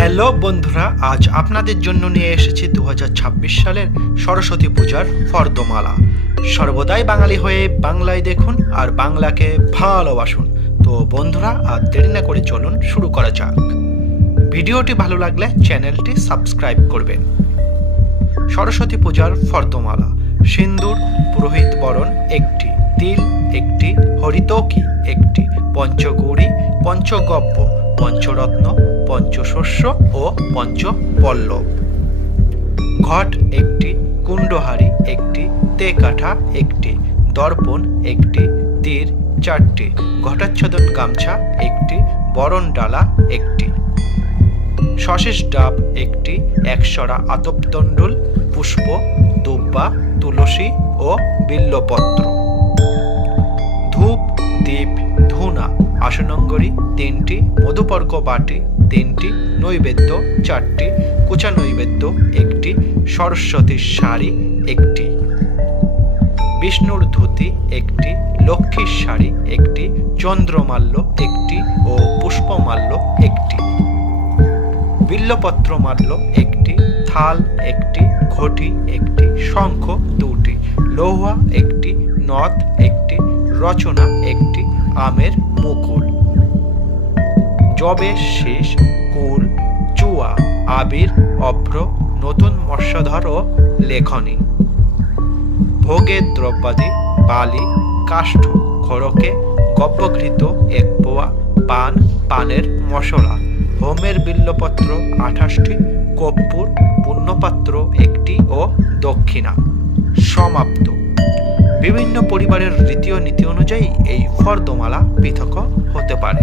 Hello বন্ধুরা, আজ আপনাদের জন্য নিয়ে এসেছি 2026 সালের সরস্বতী পূজার ফর্দমালা। সর্বদাই বাঙালি হয়ে বাংলায় দেখুন আর বাংলাকে ভালোবাসুন। তো বন্ধুরা, আর দেরি না করে চলুন শুরু করা যাক। ভিডিওটি ভালো লাগলে চ্যানেলটি সাবস্ক্রাইব করবেন। সরস্বতী পূজার ফর্দমালা: সিন্দুর, পুরোহিত বরণ একটি, তিল একটি, হরিতকি একটি, পঞ্চগৌরী, পঞ্চগব্য, পঞ্চরত্ন, পঞ্চশস্য ও পঞ্চপল্লব, ঘট একটি, কুণ্ডহারি একটি, তেকাঠা একটি, দর্পণ একটি, তীর চারটি, ঘটাচ্ছদন গামছা একটি, বরণ ডালা একটি, সশেষ ডাব একটি, একশরা আতপদণ্ডুল, পুষ্প, দুব্বা, তুলসী ও বিল্বপত্র, ধূপ, দীপ, ধুনা, আসনঙ্গরি তিনটি, মধুপর্ক বাটি তিনটি, নৈবেদ্য চারটি, কুচা নৈবেদ্য একটি, সরস্বতীর শাড়ি একটি, বিষ্ণুর ধুতি একটি, লক্ষ্মীর শাড়ি একটি, চন্দ্রমাল্য একটি ও পুষ্পমাল্য একটি, বিল্বপত্র মাল্য একটি, থাল একটি, ঘটি একটি, শঙ্খ দুটি, লৌহা একটি, নথ একটি, রচনা একটি, আমের মুকুল, জবের শীষ, কুল, চুয়া, আবির, অভ্র, নতুন মৎস্যধর ও লেখনী, ভোগের দ্রব্যাদি, বালি, কাষ্ঠ, খড়কে, গব্যঘৃত এক পোয়া, পান, পানের মশলা, হোমের বিল্বপত্র 28টি, কর্পূর, পুণ্যপাত্র একটি ও দক্ষিণা। সমাপ্ত। বিভিন্ন পরিবারের রীতি ও নীতি অনুযায়ী এই ফর্দমালা পৃথক হতে পারে।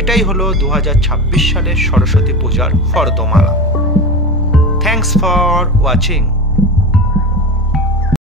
এটাই হলো 2026 সালের সরস্বতী পূজার ফর্দমালা। Thanks for watching.